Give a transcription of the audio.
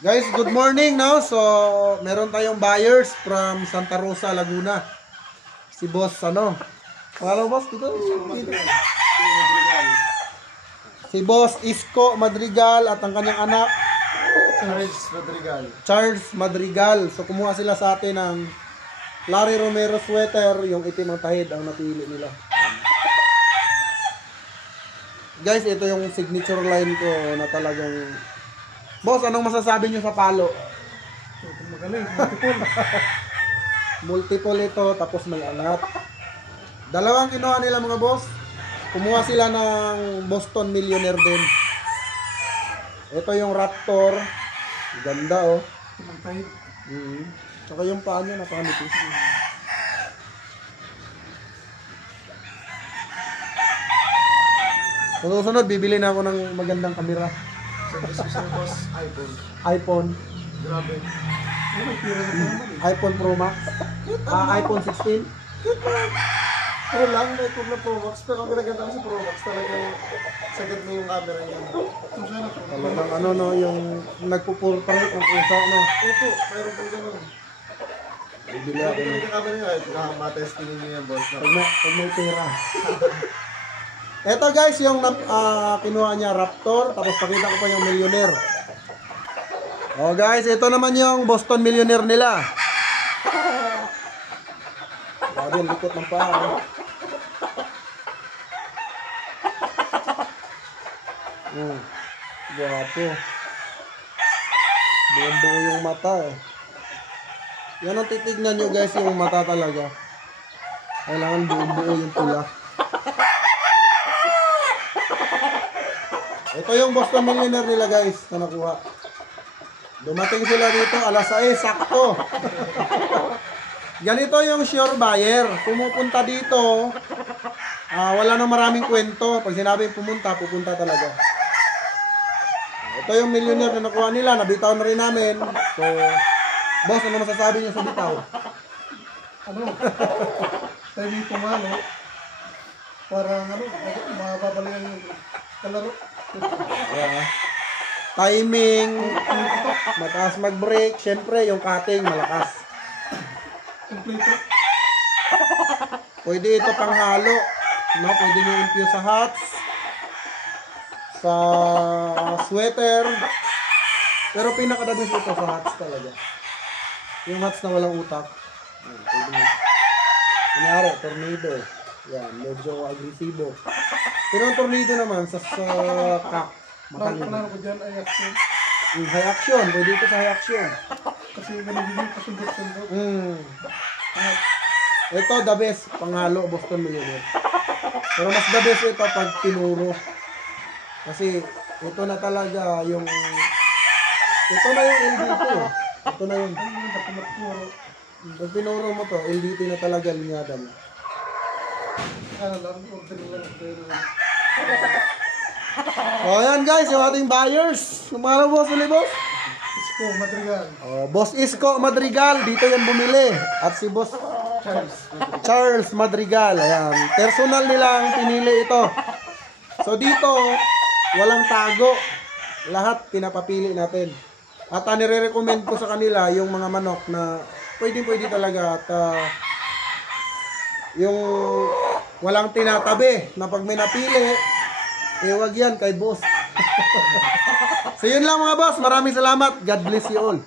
Guys, good morning, no? So, meron tayong buyers from Santa Rosa, Laguna. Si Boss, ano? Ano, Boss? Dito. Si Boss Isko Madrigal at ang kanyang anak, Charles Madrigal. So, kumuha sila sa atin ng Larry Romero sweater, yung itim ang tahid ang napili nila. Guys, ito yung signature line ko na talagang... Boss, anong masasabi nyo sa palo? Magaling, multiple. Multiple ito, tapos may angat. Dalawang kinuha nila mga boss. Kumuha sila ng Boston Millionaire din. Ito yung Raptor. Ganda oh. Tsaka yung paa niya napakanipis. Susunod, bibili na ako ng magandang kamera. Boss, iPhone. grabe. iPhone Pro Max. iPhone 16. Pero lang, may iPhone na Pro Max. Pero ang pinaganda ko sa Pro Max, talagang sagad mo yung camera niya. Talagang ano no, yung nagpupulpang ng pusa no. Opo, mayroon po ganun. Bibili ako ng Yung camera niya, ito matestingin niyo yan, boss. pag may pera. Eto guys, yung kinuha niya Raptor, tapos pakita ko pa yung Millionaire. Oh guys, ito naman yung Boston Millionaire nila. Grabe, likot ng paa. Guwapo. Buong-buo yung mata eh. Yan ang titignan nyo guys, yung mata talaga. Kailangan buong-buo yung pula. Ito yung Boston Millionaire nila guys na nakuha. Dumating sila dito alas 6, sakto. Ganito yung sure buyer. Pumupunta dito, wala nang maraming kwento. Pag sinabi pumunta, pupunta talaga. Ito yung millionaire na nakuha nila. Nabitaw na rin namin. So, boss, ano masasabi niyo sa bitaw? Ano? Timing pumalo. Parang ano, mababalikan yung kalaro. Yeah. Timing, mataas mag-brake, syempre yung cutting malakas. Kompleto. Pwede ito panghalo, no? Pwede nyo infuse sa hats, sa sweater. Pero pinaka-dabis ito sa hats talaga. Yung hats na walang utak. Pwede nyo. Kunyari, tornado. Yan, medyo agresibo. Pero ang tornado naman sa cock. Panalo ko dyan ay action. High action, pwede ito sa high action. Kasi ganun din yung pasundot-sundot. Ito the best, panghalo, Boston Millionaire. Pero mas the best ito pag tinuro. Kasi ito na talaga yung... Ito na yung LDT. Ito na yung... Pag tinuro mo to, LDT na talaga linyada mo. Ano lang, order lang. So ayan guys, yung ating buyers. Kumano boss ulit boss? Isko Madrigal. Boss Isko Madrigal, dito yan bumili. At si Boss Charles Madrigal. Ayan, personal nilang pinili ito. So dito, walang tago. Lahat pinapapili natin. At nire-recommend ko sa kanila yung mga manok na pwede talaga. At yung walang tinatabi na pag may napili, wag yan kay boss. So yun lang mga boss. Maraming salamat. God bless you all.